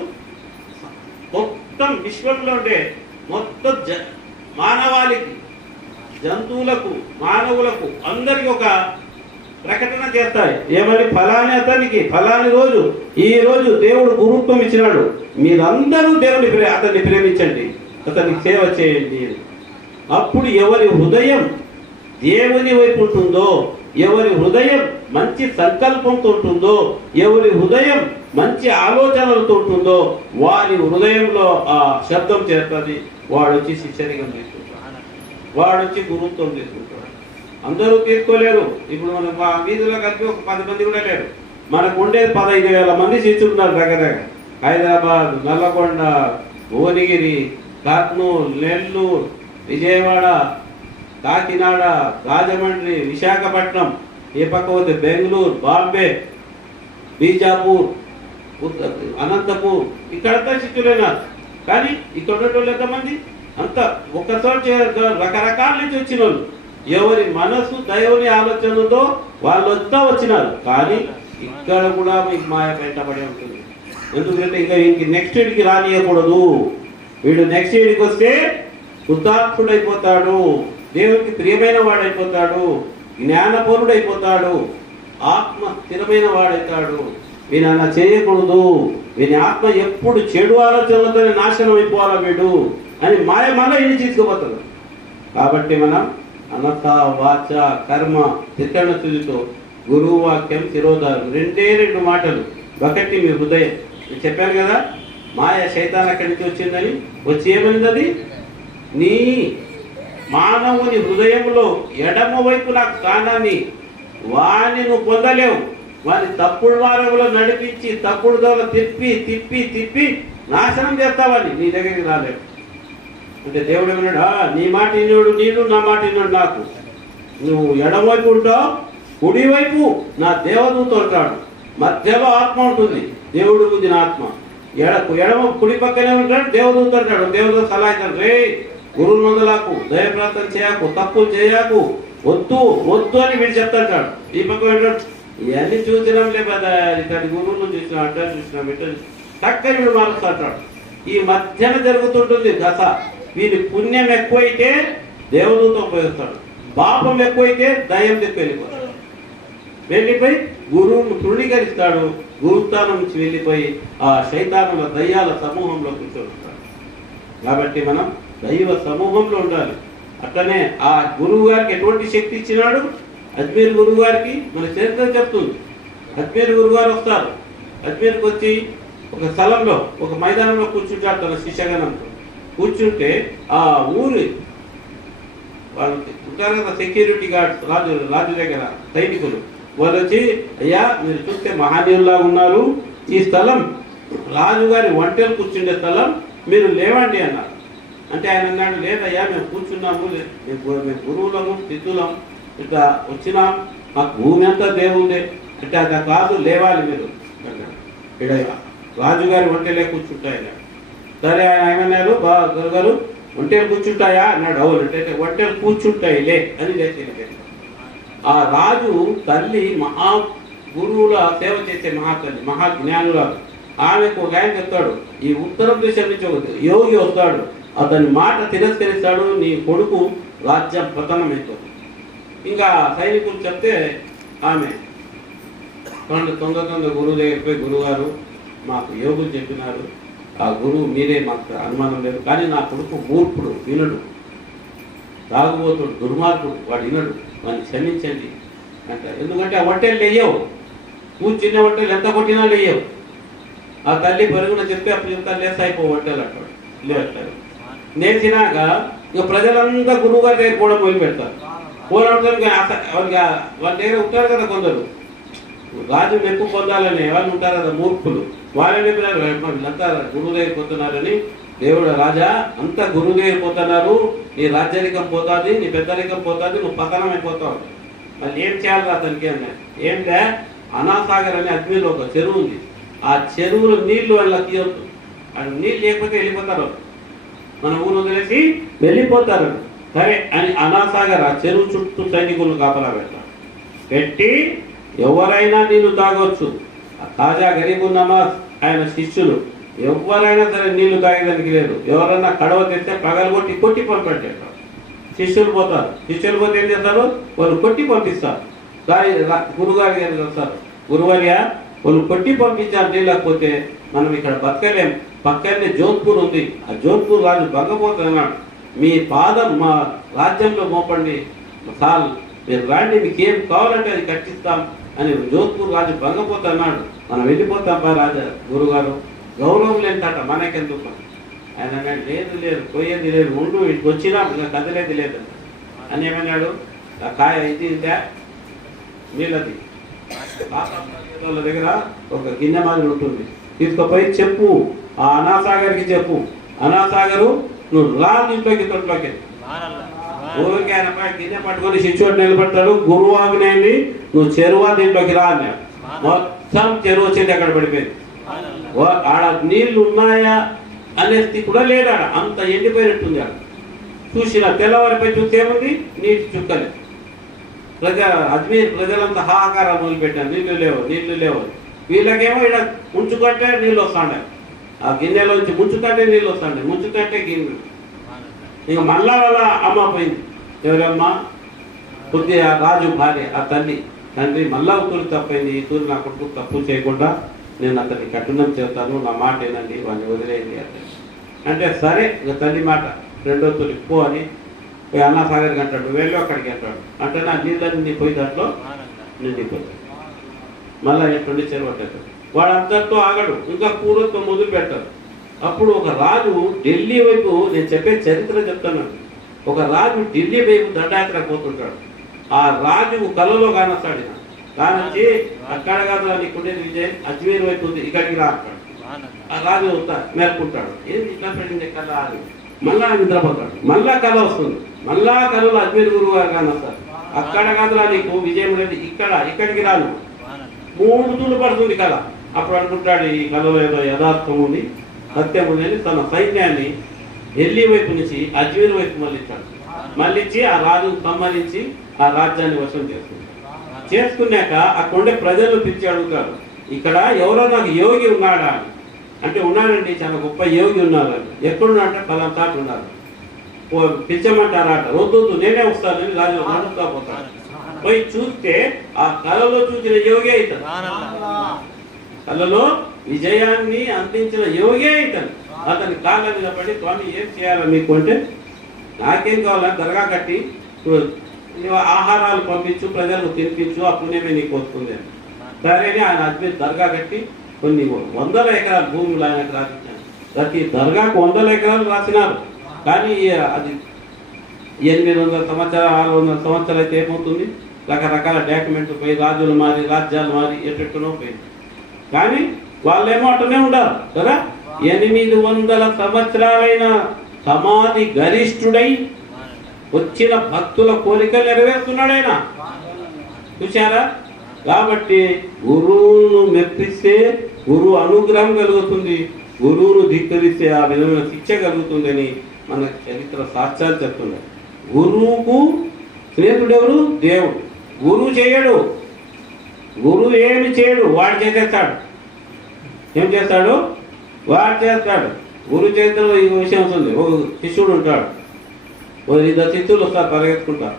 మొత్తం విశ్వంలో ఉండే మొత్తం మానవాళికి, జంతువులకు, మానవులకు అందరికి ఒక ప్రకటన చేస్తాయి. ఏమని? ఫలాని అతనికి ఫలాని రోజు, ఈ రోజు దేవుడు గురుత్వం ఇచ్చినాడు, మీరందరూ అతన్ని ప్రేమించండి, అతనికి సేవ చేయండి. అప్పుడు ఎవరి హృదయం దేవుని వైపు ఉంటుందో, ఎవరి హృదయం మంచి సంకల్పంతో ఉంటుందో, ఎవరి హృదయం మంచి ఆలోచనలతో ఉంటుందో వారి హృదయంలో ఆ శబ్దం చేస్తుంది. వాడు వచ్చి శిష్యరికం తీసుకుంటాడు, వాడు వచ్చి గురుత్వం తీసుకుంటాడు. అందరూ తీసుకోలేరు. ఇప్పుడు మనం మా వీధిలో కలిపి ఒక 10 మంది కూడా లేరు. మనకు ఉండేది 15,000 మంది శిష్యులు ఉన్నారు దగ్గర. హైదరాబాద్, నల్లగొండ, భువనగిరి, కర్నూలు, నెల్లూరు, విజయవాడ, కాకినాడ, రాజమండ్రి, విశాఖపట్నం, ఏ పక్క పోతే బెంగళూరు, బాంబే, బీజాపూర్, అనంతపూర్, ఇక్కడంతా శిష్యులైనారు. కానీ ఇక్కడ ఉన్నటువంటి ఎంతమంది? అంతా ఒక్కసారి రకరకాల నుంచి వచ్చిన వాళ్ళు. ఎవరి మనసు దైవని ఆలోచన ఉందో వాళ్ళంతా వచ్చినారు. కానీ ఇక్కడ కూడా మీకు మాయ బయటపడే ఉంటుంది. ఎందుకంటే ఇంకా వీడికి నెక్స్ట్ వీడికి రానియకూడదు. వీడు నెక్స్ట్ వీడికి వస్తే కృతార్థుడైపోతాడు, దేవుడికి ప్రియమైన వాడైపోతాడు, జ్ఞానపరుడైపోతాడు, ఆత్మ స్థిరమైన వాడైతాడు. వీని అలా చేయకూడదు, వీని ఆత్మ ఎప్పుడు చెడు ఆలోచనలతోనే నాశనం అయిపోవాలా వీడు అని మాయ మళ్ళీ ఇన్ని తీసుకుపోతాడు. కాబట్టి మనం అనత, వాచ, కర్మ, చిత్తన తుదితో గురువు వాక్యం శిరోధారం, 2 మాటలు. ఒకటి మీ హృదయం. నేను చెప్పాను కదా, మాయ శైతాన్ అక్కడి నుంచి వచ్చిందని. వచ్చి ఏమైంది? అది నీ మానవుని హృదయంలో ఎడమ వైపు నాకు స్థానాన్ని వాణ్ణి నువ్వు పొందలేవు. వాని తప్పుడు మార్గంలో నడిపించి తప్పుడు దోల తిప్పి తిప్పి తిప్పి నాశనం చేస్తావని నీ దగ్గరికి రాలేవు. అంటే దేవుడు ఏమన్నాడు? నీ మాట ఇన్నోడు నేను, నా మాట ఇన్నోడు నాకు. నువ్వు ఎడమవైపు ఉంటావు, కుడివైపు నా దేవదూత ఉంటాడు, మధ్యలో ఆత్మ ఉంటుంది, దేవుడు గుంజిన ఆత్మ. ఎడమ కుడి పక్కనే ఉంటాడు, దేవదూత అంటాడు. దేవదూత సలహా ఇస్తాడు, రే గురువు మొదలకు, దయప్రార్థన చేయకు, తప్పులు చేయకు, వద్దు వద్దు అని వీడు చెప్తాడు. ఈ పక్క ఏంటాడు, ఇవన్నీ చూసినాం లేదా, ఇక్కడ గురువును చూసినాం, అడ్డా చూసినాం, ఇట్లా చక్కని వీడు మారుస్తాడు. ఈ మధ్యన జరుగుతుంటుంది దశ. వీరి పుణ్యం ఎక్కువైతే దేవదూత ఉపయోగిస్తాడు, పాపం ఎక్కువైతే దయ్యం దగ్గర వెళ్ళిపోతాడు. వెళ్ళిపోయి గురువును తృణీకరిస్తాడు, గురుస్థానం నుంచి వెళ్ళిపోయి ఆ శైతానుల దయ్యాల సమూహంలో కూర్చొనిస్తాడు. కాబట్టి మనం దైవ సమూహంలో ఉండాలి. అట్లనే ఆ గురువు గారికి ఎటువంటి శక్తి ఇచ్చినాడు? అజ్మీర్ గురువు గారికి మన చరిత్ర చెప్తుంది. అజ్మీర్ గురువు గారు వస్తారు, అజ్మీర్కి వచ్చి ఒక స్థలంలో, ఒక మైదానంలో కూర్చుంటాడు తన శిష్యగణంతో. కూర్చుంటే ఆ ఊరి వాళ్ళు ఉంటారు కదా, సెక్యూరిటీ గార్డ్స్, రాజు దగ్గర సైనికులు, వాళ్ళు వచ్చి, అయ్యా మీరు చూస్తే మహానీయుల్లా ఉన్నారు, ఈ స్థలం రాజుగారి ఒంటెలు కూర్చుండే స్థలం, మీరు లేవండి అన్నారు. అంటే ఆయన అన్నాడు, లేదయ్యా మేము కూర్చున్నాము, మేము గురువులము, సిద్ధులం, ఇట్లా వచ్చినాం, మాకు భూమి అంతా దేవుందే. అంటే అది కాదు, లేవాలి మీరు అన్నాడు. ఇక్కడ రాజుగారి ఒంటెలే కూర్చుంటాయి. సరే ఆయన ఏమన్నారు, గురుగారు ఒంటెలు కూర్చుంటాయా అన్నాడు. అవును అంటే ఒంటెలు కూర్చుంటాయిలే అని లేచి. ఆ రాజు తల్లి మహా గురువుల సేవ చేసే మహాతల్లి, మహాజ్ఞానురాలు. ఆమెకు ఒక ఆయన చెప్తాడు, ఈ ఉత్తరప్రదేశ్ నుంచి ఒక యోగి వస్తాడు, అతని మాట తిరస్కరిస్తాడు, నీ కొడుకు రాజ్యం పతనం అవుతుంది. ఇంకా సైనికులు చెప్తే ఆమె తొందర గురువు దగ్గరికి పోయి, గురువుగారు మాకు యోగులు చెప్పినారు, ఆ గురువు మీరే, మాకు అనుమానం లేదు, కానీ నా కొడుకు మూర్ఖుడు, వినడు, తాగుబోతుడు, దుర్మార్గుడు, వాడు వినడు, వాడిని క్షమించండి అంటారు. ఎందుకంటే ఆ ఒంటెలు లేయవు, కూర్చున్న ఒంటెలు ఎంత కొట్టినా లేయవు. ఆ తల్లి పరుగున చెప్తే అప్పుడు చెప్తా లేస్తాయిపో ఒంటెలు అంటాడు. లేస్తాడు. నేర్చినాక ఇక ప్రజలంతా గురువు గారి దగ్గర కూడా మొదలు పెడతారు. పోరాటానికి వాళ్ళ దగ్గర ఉంటారు కదా కొందరు, రాజు మెప్పు పొందాలని వాళ్ళు ఉంటారు కదా మూర్ఖులు. వాళ్ళని చెప్పినారు వీళ్ళంతా గురువు దగ్గర పోతున్నారని. దేవుడు రాజా అంతా గురువు దగ్గర పోతున్నారు, నీ రాజ్యాధికం పోతుంది, నీ పెద్దరికం పోతుంది, నువ్వు పతనం అయిపోతావు. మళ్ళీ ఏం చేయాలి అతనికి అన్నా. ఏంటంటే అనాసాగర్ అనే అజ్మీర్లో ఒక చెరువు ఉంది. ఆ చెరువులో నీళ్లు వాళ్ళకి తీయొద్దు, అది నీళ్ళు లేకపోతే వెళ్ళిపోతారు, మన ఊరు వదిలేసి వెళ్ళిపోతారు. సరే అని అనాసాగర్ ఆ చెరువు చుట్టూ సైనికులు కాపలా పెట్టి ఎవరైనా నీళ్లు తాగొచ్చు. తాజా గరీబ్ నమాజ్ ఆయన శిష్యులు ఎవరైనా సరే నీళ్లు తాగేదానికి లేదు. ఎవరైనా కడవ తెస్తే పగలగొట్టి కొట్టి పంపించారు. శిష్యులు పోతారు, శిష్యులు పోతే ఏం చేస్తారు, వాళ్ళు కొట్టి పంపిస్తారు. గురుగారి వస్తారు, గురువర్య వాళ్ళు కొట్టి పంపించారు నీళ్ళకపోతే మనం ఇక్కడ బతకలేం. పక్కనే జోధ్పూర్ ఉంది, ఆ జోధ్పూర్ రాజు భంగపోతున్నాడు, మీ పాదం మా రాజ్యంలో మోపండి, సాల్ మీరు రాండి, మీకు ఏం కావాలంటే అది కట్టిస్తాం అని జోధ్పూర్ రాజు భంగపోతున్నాడు. మనం వెళ్ళిపోతాం బా రాజా గురుగారు, గౌరవం లేనితట మనకెందుకు. ఆయన అన్నాడు లేదు పోయేది లేదు, ఉండు ఇటు వచ్చినా కదలేది లేదు అని ఏమన్నాడు. ఆ కాయ ఇది ఇందా నీళ్ళది వాళ్ళ దగ్గర ఒక గిన్నె మాదిరి ఉంటుంది, తీసుకుపోయి చెప్పు ఆ అనాసాగర్కి చెప్పు, అనాసాగరు నువ్వు రా ఇంట్లోకి తొట్లోకి. ఊరికి ఆయన గిన్నె పట్టుకొని శిష్యుడు నిలబడతాడు, గురువు ఆజ్ఞని నువ్వు చెరువు దీంట్లోకి రా అన్నాడు. మొత్తం చెరువు వచ్చేది అక్కడ పడిపోయింది. ఆడ నీళ్లు ఉన్నాయా అనేసి కూడా లేడు, ఆడ అంత ఎండిపోయినట్టుంది. ఆడ చూసిన తెల్లవారిపై చూస్తే ఏముంది, నీటి చుక్కలే. అజ్మీర్ ప్రజలంతా హాహాకారం మొదలుపెట్టారు, నీళ్లు లేవు. వీళ్ళకేమో ఇక్కడ ముంచుకంటే నీళ్ళు వస్తాండే, ఆ గిన్నెలోంచి ముంచుకంటే నీళ్ళు వస్తాండే, ముంచుకంటే గిన్నె. ఇక మళ్ళా వాళ్ళ అమ్మ పోయింది, ఎవరమ్మా కొద్దిగా రాజు భార్య, ఆ తండ్రి మళ్ళా ఉత్తూరు తప్పైంది, ఈ తూరు నా కొడుకు తప్పు చేయకుండా నేను అతన్ని కఠినం చేస్తాను, నా మాట ఏనండి, వాడిని వదిలేయండి అంటే సరే ఇక తల్లి మాట. రెండో తూరికి పో అని అన్నాసాగర్కి అంటాడు, వెళ్ళి అక్కడికి అంటాడు. అంటే నా నీళ్ళని పోయి దాంట్లో నిండిపోతాడు. మళ్ళీ ఎటువంటి చెరవట్టాడు. వాడు అంతటితో ఆగడు, ఇంకా పూర్వత్వం మొదలు పెట్టాడు. అప్పుడు ఒక రాజు ఢిల్లీ వైపు, నేను చెప్పే చరిత్ర చెప్తాను, ఒక రాజు ఢిల్లీ వైపు దండయాత్ర పోతుంటాడు. ఆ రాజు కలలో కానొస్తాడు, కానొచ్చి అక్కడ కాదు నీకుండేది విజయ్, అజ్మీర్ వైపు ఉంది, ఇక్కడికి రా అంటాడు. ఆ రాజు మేల్కుంటాడు, ఏది ఇట్లా పెట్టింది కళ అని. మళ్ళా నిద్రపోతాడు, మళ్ళా కళ వస్తుంది, మళ్ళా కళలో అజ్మీర్ గురువు గారు కానొస్తారు. అక్కడ కాదురా నీకు విజయం లేదు, ఇక్కడికి రాను. 3 తూళ్ళు పడుతుంది కళ. అప్పుడు అనుకుంటాడు ఈ కళలో ఏదో యథార్థం ఉంది, సత్యం ఉంది అని తన సైన్యాన్ని ఢిల్లీ వైపు నుంచి అజ్మీర్ వైపు మళ్ళించి ఆ రాజును సంహరించి ఆ రాజ్యాన్ని వశం చేసుకున్నాక అక్కడుండే ప్రజలు పిలిచి అడుగుతారు, ఇక్కడ ఎవరో నాకు యోగి ఉన్నాడా అని. అంటే ఉన్నాడండి, చాలా గొప్ప యోగి ఉన్నారు అని. ఎక్కడున్నాడంటే పలాంతాటు ఉన్నారు, పిలిచమంటారట. వద్దు నేనే వస్తానని రాజు నడుస్తా పోతాడు. పోయి చూస్తే ఆ కళలో చూసిన యోగి అవుతాడు, కళలో విజయాన్ని అందించిన యోగి అవుతాడు. అతని కాళ్ళ మీద పడి, స్వామి ఏం చేయాలి మీకు అంటే, నాకేం కావాలని దర్గా కట్టి ఆహారాలు పంపించు, ప్రజలకు తినిపించు, ఆ పుణ్యమే నీకు వస్తుంది అని. సరేనే ఆయన అజ్మీర్ దర్గా కట్టి కొన్ని 100 ఎకరాల భూములు ఆయనకు రాసిచ్చారు. ప్రతి దర్గాకు 100 ఎకరాలు రాసినారు. కానీ అది 800 సంవత్సరాలు 600 సంవత్సరాలు అయితే ఏమవుతుంది, రకరకాల డాక్యుమెంట్లు పోయి రాజులు మారి రాజ్యాలు మారి ఎట్టెట్టునో పోయింది. కానీ వాళ్ళేమో అట్టనే ఉండారు కదా. 800 సంవత్సరాలైన సమాధి గరిష్ఠుడై వచ్చిన భక్తుల కోరికలు నెరవేరుతున్నాడైనా, చూశారా. కాబట్టి గురువును మెప్పిస్తే గురువు అనుగ్రహం కలుగుతుంది, గురువును ధిక్కరిస్తే ఆ విధమైన శిక్ష కలుగుతుందని మన చరిత్ర సాక్ష్యాలు చెప్తున్నాయి. గురువుకు స్నేహితుడు ఎవరు? దేవుడు. గురువు చేయడు, గురువు ఏమి చేయడు, వాడు చేసేస్తాడు. ఏం చేస్తాడు? వాడు చేస్తాడు. గురువు చేతిలో ఈ విషయం వస్తుంది. ఒక శిష్యుడు ఉంటాడు, 2 శిష్యులు వస్తారు పరిగెత్తుకుంటారు.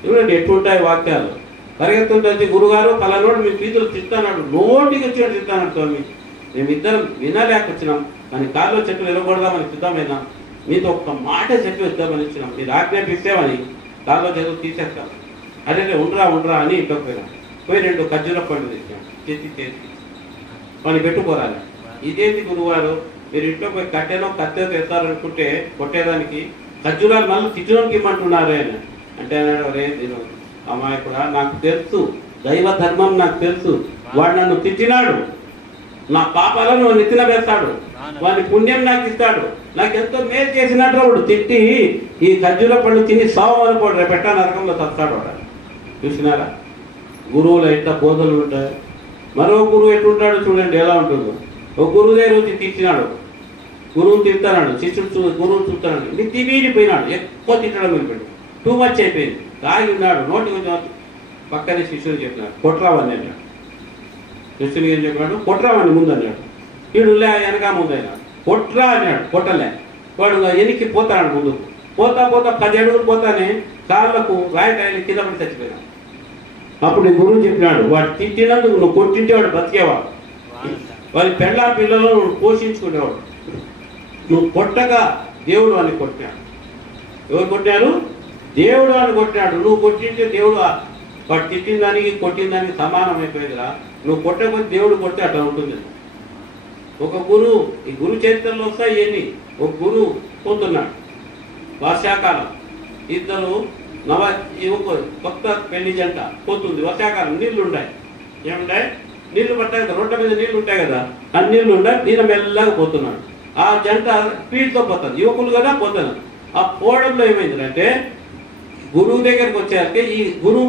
చూడండి ఎట్లుంటాయి వాక్యాలు. పరిగెత్తుంటే గురుగారు పలానోడు మీ పీతులు తిట్టాడు, నోటికి వచ్చినట్టు తిట్టాడు స్వామి, మేమిద్దరం వినలేకొచ్చినాం, కానీ కాళ్ళు చెట్లు ఎరగొడదామని సిద్ధమైనా, మీతో ఒక్క మాట చెప్పి వద్దామని ఇచ్చినాం, మీరు ఆజ్ఞాపిస్తేమని కాళ్ళు చెట్లు తీసేస్తాం. అదే ఉండరా అని ఇంట్లోకి పోయినా. పోయి 2 ఖర్జూర పండు తెచ్చాం, చేసి వాడిని పెట్టుకోరాలి. ఇదేంటి గురువారు, మీరు ఇంట్లో పోయి కట్టెనో కత్తె తెస్తారనుకుంటే కొట్టేదానికి ఖర్జూరాలు మళ్ళీ తిట్టడానికి ఇమ్మంటున్నారు ఆయన అంటే అన్నాడు, రే నేను అమాయకుడా, నాకు తెలుసు దైవ ధర్మం, నాకు తెలుసు. వాడు నన్ను తిట్టినాడు, నా పాపాలను నెత్తిన వేస్తాడు, వాడి పుణ్యం నాకు ఇస్తాడు, నాకు ఎంతో మేలు చేసినట్టు వాడు తిట్టి ఈ ఖర్జూర పళ్ళు తిని సావు అనుకోడు, రేపు పెట్టా నరకంలో తస్తాడు వాడు. చూసినారా గురువులు ఎట్లా బోధలు ఉంటాయి. మరో గురువు ఎట్లుంటాడో చూడండి ఎలా ఉంటుందో. ఒక గురువు దగ్గర వచ్చి తిట్టినాడు, గురువుని తిడతాడు, శిష్యుడు గురువుని చూస్తాడు, ఇది తిరిగిపోయినాడు, ఎక్కువ తిట్టడం వెళ్ళిపోయాడు, టూ మచ్ అయిపోయింది, తాగి ఉన్నాడు, నోటికి కొంచెం పక్కనే శిష్యుడు చెప్పినాడు కొట్రావని అన్నాడు. శిష్యుని ఏం చెప్పినాడు, కొట్రావని ముందు అన్నాడు. వీడు వెనక ముందు అయినాడు, కొట్రా అన్నాడు, కొట్టలే. వాడు ఎనికి పోతాడు ముందుకు, పోతా పోతా 10 అడుగులు పోతానే కాళ్ళకు రాయకాయలు కింద పడి చచ్చిపోయినాడు. అప్పుడు గురువు చెప్పినాడు, వాడు తిట్టినందుకు నువ్వు కొట్టింటే వాడు బతికేవాడు, వాడి పెళ్ళా పిల్లలను పోషించుకునేవాడు. నువ్వు కొట్టగా దేవుడు అని కొట్టినాడు. ఎవరు కొట్టారు? దేవుడు అని కొట్టినాడు. నువ్వు కొట్టింటే దేవుడు వాడు తిట్టిన దానికి కొట్టిన దానికి సమానం అయిపోయిందిరా. నువ్వు కొట్టకపోతే దేవుడు కొడితే అట్లా ఉంటుంది. ఒక గురువు, ఈ గురు చరిత్రలో వస్తాయి ఎన్ని. ఒక గురువు పోతున్నాడు, వర్షాకాలం, ఇద్దరు యువకులు, కొత్త పెళ్లి జంట పోతుంది, వర్షాకాలం, నీళ్లు ఉన్నాయి, ఏముంటాయి నీళ్లు పట్టాయి కదా, రోడ్ల మీద నీళ్లు ఉంటాయి కదా, ఆ నీళ్లు ఉన్నాయి, నీళ్ళ మెల్లగా పోతున్నాడు. ఆ జంట స్పీడ్తో పోతుంది, యువకులు కదా పోతున్నారు. ఆ పోవడంలో ఏమైందంటే గురువు దగ్గరికి వచ్చేసరికి ఈ గురువు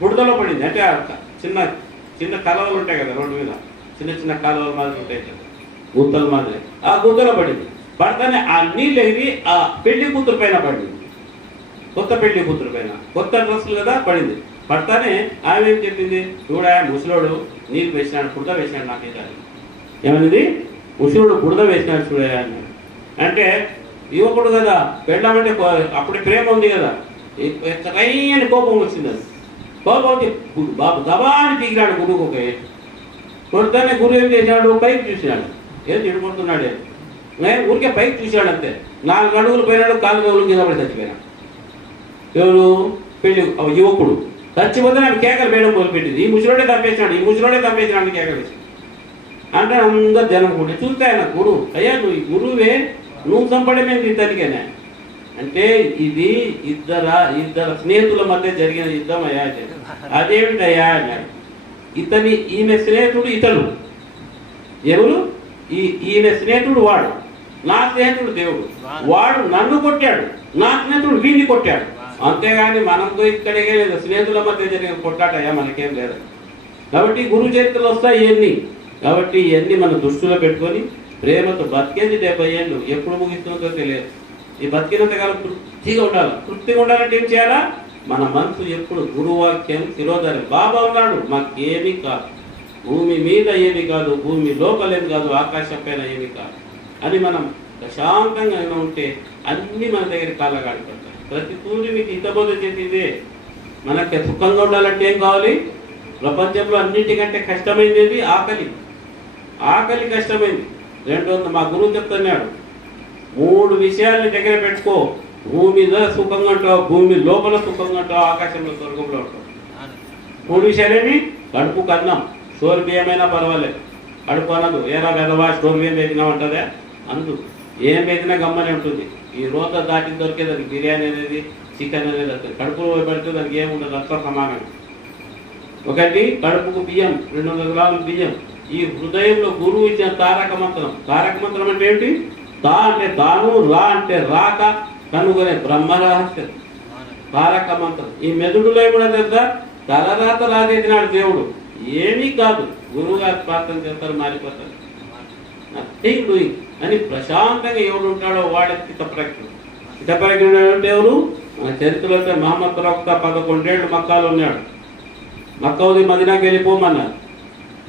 బుడదలో పడింది. అంటే చిన్న చిన్న కాలువలు ఉంటాయి కదా రోడ్డు మీద, చిన్న చిన్న కాలువల మాదిరి ఉంటాయి కదా, గుంతల మాదిరి, ఆ గుంతలో పడింది. పడతానే ఆ నీళ్ళు ఎగిరి ఆ పెళ్లి కూతురు పైన పడింది, కొత్త పెళ్లి కూతురు పైన, కొత్త డ్రెస్సులు కదా పడింది. పడతానే ఆమె ఏం చెప్పింది, చూడా ముసలోడు నీళ్ళు వేసినాడు, బుడద వేసినాడు, నాకు ఏమనిది, ముసలోడు బుడద వేసినాడు చూడా అన్నాడు. అంటే యువకుడు కదా, పెళ్ళామంటే అప్పుడు ప్రేమ ఉంది కదా, ఎక్కడైనా కోపం వచ్చింది. అది కోపం బాబు దబాని పీకినాడు గురువుకు ఒక కొడతానే. గురువు ఏం చేశాడు, పైకి చూసినాడు, ఏం తిడుకుంటున్నాడే, నేను ఊరికే పైకి చూశాడు అంతే. 4 అడుగులు పోయినాడు, 4 అడుగులు కింద పడి చచ్చిపోయినాడు. ఎవరు? పెళ్లి యువకుడు చచ్చిపోతే నాకు కేకలు వేయడం మొదలుపెట్టింది. ఈ ముసలోడే తప్పేసినాడు, ఈ ముసలోడే తప్పేసినాడు కేకలు వేసి అంటే అందరు జనం కూడా చూస్తే ఆయన గురువు, అయ్యా నువ్వు ఈ గురువే, నువ్వు చంపడమేంది ఇతనికేనా అంటే ఇది ఇద్దరు స్నేహితుల మధ్య జరిగిన యుద్ధం అయ్యా. అదేమిటయ్యా అన్నాడు. ఈమె స్నేహితుడు ఇతడు, ఎవరు? ఈమె స్నేహితుడు వాడు, నా స్నేహితుడు దేవుడు. వాడు నన్ను కొట్టాడు, నా స్నేహితుడు వీడిని కొట్టాడు. అంతేగాని మనతో ఇక్కడే లేదు, స్నేహితుల మధ్య జరిగిన కొట్టాటయ్యా మనకేం లేదు. కాబట్టి గురువు చరిత్రలు వస్తాయి ఇవన్నీ. కాబట్టి ఇవన్నీ మన దృష్టిలో పెట్టుకొని ప్రేమతో బతికేది 70 ఏళ్ళు ఎప్పుడు ముగిస్తుందో తెలియదు. ఈ బతికినంతకాలం తృప్తిగా ఉండాలి. తృప్తిగా ఉండాలంటే ఏం చేయాలా? మన మనసు ఎప్పుడు గురువాక్యం శిరోధారి. బాబా ఉన్నాడు, మాకేమీ కాదు, భూమి మీద ఏమీ కాదు, భూమి లోపలేమి కాదు, ఆకాశం పైన ఏమీ కాదు అని మనం ప్రశాంతంగా ఉంటే అన్నీ మన దగ్గర కాళ్ళగాడి పడతాయి. ప్రతి తూరి మీకు హితబోధ చేసేదే. మనకి సుఖంగా ఉండాలంటే ఏం కావాలి? ప్రపంచంలో అన్నిటికంటే కష్టమైనది ఆకలి. ఆకలి కష్టమైంది. రెండోది మా గురువు చెప్తున్నాడు, 3 విషయాల్ని దగ్గర పెట్టుకో, భూమి మీద సుఖంగా ఉంటావు, భూమి లోపల సుఖంగా ఉంటావు, ఆకాశంలో స్వర్గంలో ఉంటావు. 3 విషయాలేమి? కడుపు కన్నం, స్టోర్ బియ్యమైనా పర్వాలేదు, కడుపు అనదు. ఏరా కదవా స్టోర్ బియ్యం పెట్టినా ఉంటుందా అందు, ఏం పెట్టినా గమ్మనే ఉంటుంది. ఈ రోత దాటి దొరికే దానికి బిర్యానీ అనేది, చికెన్ అనేది వస్తుంది. కడుపులో పడితే దానికి ఏముండదు, అంతా సమానం. ఒకటి కడుపుకు బియ్యం, 200 గ్రాములు బియ్యం. ఈ హృదయంలో గురువు ఇచ్చిన తారక మంత్రం. తారక మంత్రం అంటే ఏంటి? తా అంటే తాను, రా అంటే రాక కనుగొనే బ్రహ్మరహస్యం తారక మంత్రం. ఈ మెదుడులో ఏమన్నా తెలుసా? తలరాత రాజేసినాడు దేవుడు, ఏమీ కాదు. గురువు గారు ప్రార్థన చేస్తారు, మారిపోతారు, నథింగ్ డూయింగ్ అని ప్రశాంతంగా ఎవడు ఉంటాడో వాడే హితప్రజ్ఞుడు. హితప్రజ్ఞుడు అంటే ఎవరు? మన చరిత్రలో అయితే మహమ్మద్ ప్రవక్త 11 ఏళ్ళు మక్కాలో ఉన్నాడు. మక్కౌది మదీనాకి వెళ్ళిపోమన్నాడు,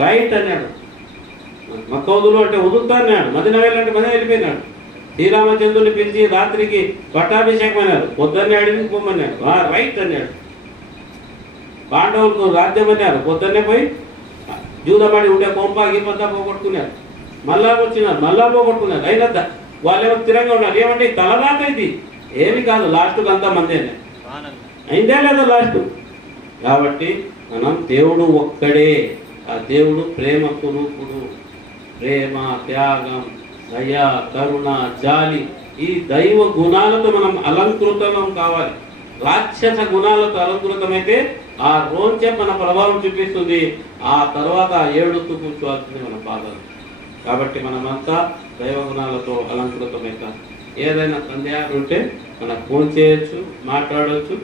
రైట్ అన్నాడు. మక్కౌదులో అంటే వదులుతా అన్నాడు, మదీనా వెళ్ళంటే మదీనా వెళ్ళిపోయినాడు. శ్రీరామచంద్రుని పిలిచి రాత్రికి పట్టాభిషేకం అన్నారు, పొద్దున్నే అడిగి పోమన్నాడు, రైట్ అన్నాడు. పాండవులకు రాజ్యం అన్నారు, పొద్దున్నే పోయి జూదమాడి ఉండే కొంప గీపంతా పోగొట్టుకున్నారు. మళ్ళా వచ్చినారు, మళ్ళా పోగొట్టుకున్నారు. అయినా వాళ్ళేమో స్థిరంగా ఉన్నారు. ఏమంటే తలరాత ఇది ఏమి కాదు, లాస్ట్కి అంతా మందేనే అయిందే లేదా లాస్ట్. కాబట్టి మనం దేవుడు ఒక్కడే. ఆ దేవుడు ప్రేమ స్వరూపుడు. ప్రేమ, త్యాగం, దయ, కరుణ, జాలి, ఈ దైవ గుణాలతో మనం అలంకృతం కావాలి. రాక్షస గుణాలతో అలంకృతమైతే ఆ రోజే మన ప్రభావం చూపిస్తుంది. ఆ తర్వాత ఏడుతూ కూర్చోవాల్సింది మన పాదాలు. కాబట్టి మనమంతా దైవ గుణాలతో అలంకృతమవుతాం. ఏదైనా సందేహాలు ఉంటే మనకు ఫోన్ చేయొచ్చు, మాట్లాడవచ్చు.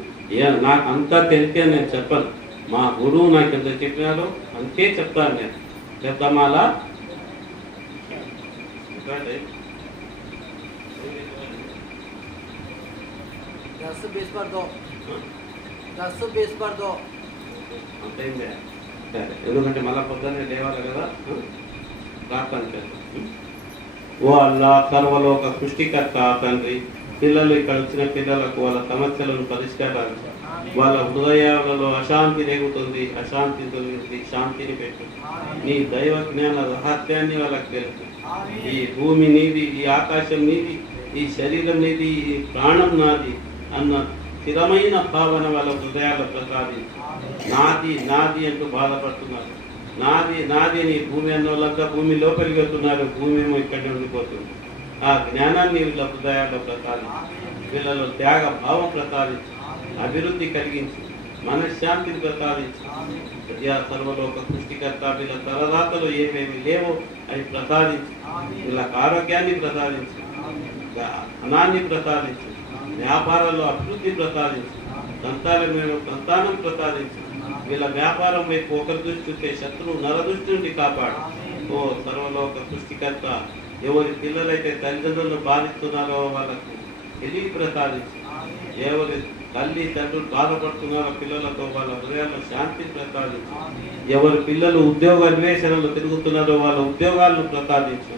నాకు అంతా తెలిసే నేను చెప్పను. మా గురువు నాకు ఎంత చెప్పినారో అంతే చెప్తాను నేను. చెప్తామాలా 10-20 पर दो 10-20 पर दो అంతైందే. సరే, ఎందుకంటే మళ్ళా పొద్దున్నే లేవాలి కదా. ప్రార్థన చేద్దాం. ఓ అల్లా, సర్వలోక సృష్టికర్త తండ్రి, పిల్లలు ఇక్కడ వచ్చిన పిల్లలకు వాళ్ళ సమస్యలను పరిష్కారాలు, వాళ్ళ హృదయాలలో అశాంతి రేగుతుంది, అశాంతి తొలగించి శాంతిని పెట్టు. నీ దైవ జ్ఞాన రహస్యాన్ని వాళ్ళకి తెలుసు. ఈ భూమి నీది, ఈ ఆకాశం నీది, ఈ శరీరం నీది, ఈ ప్రాణం నాది అన్న స్థిరమైన భావన వాళ్ళ హృదయాల్లో ప్రసాదించు. నాది నాది అంటూ బాధపడుతున్నారు. నాది నాది అని భూమి అన్న వాళ్ళంతా భూమి లోపలికి వెళ్తున్నారు, భూమి ఏమో ఇక్కడే ఉండిపోతుంది. ఆ జ్ఞానాన్ని వీళ్ళ హృదయాల్లో ప్రసాదించు. వీళ్ళలో త్యాగ భావం ప్రసాదించు, అభివృద్ధి కలిగించు, మనశ్శాంతిని ప్రసాదించు. సర్వలోక సృష్టికర్త, వీళ్ళ తలరాతలు ఏమేమి లేవో అవి ప్రసాదించు. వీళ్ళకి ఆరోగ్యాన్ని ప్రసాదించు, ధనాన్ని ప్రసాదించు, వ్యాపారాల్లో అభివృద్ధి ప్రసాదించు, సంతానం ప్రసాదించు. వీళ్ళ వ్యాపారం వైపు ఒకరి దృష్టి చూస్తే శత్రువు నరదృష్టి నుండి కాపాడు. ఓ సర్వలోక సృష్టికర్త, ఎవరి పిల్లలైతే తల్లిదండ్రులను బాధిస్తున్నారో వాళ్ళకు తెలివి ప్రసాదించు. ఎవరి తల్లి తండ్రులు బాధపడుతున్నారో పిల్లలతో వాళ్ళ హృదయాల్లో శాంతిని ప్రసాదించు. ఎవరి పిల్లలు ఉద్యోగ అన్వేషణలు తిరుగుతున్నారో వాళ్ళ ఉద్యోగాలను ప్రసాదించు.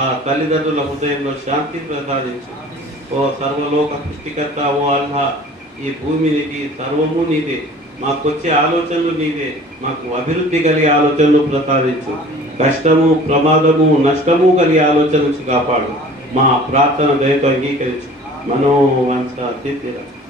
ఆ తల్లిదండ్రుల హృదయంలో శాంతిని ప్రసాదించు. ఓ సర్వలోక సృష్టికర్త, ఓ అల్లా, ఈ భూమి నీది, సర్వము నీదే. మాకు వచ్చే ఆలోచనలు నీవే. మాకు అభివృద్ధి కలిగే ఆలోచనలు ప్రసాదించు. కష్టము, ప్రమాదము, నష్టము కలిగే ఆలోచన నుంచి కాపాడు. మా ప్రార్థన దయతో అంగీకరించు. మనోవంశ సిద్ధిర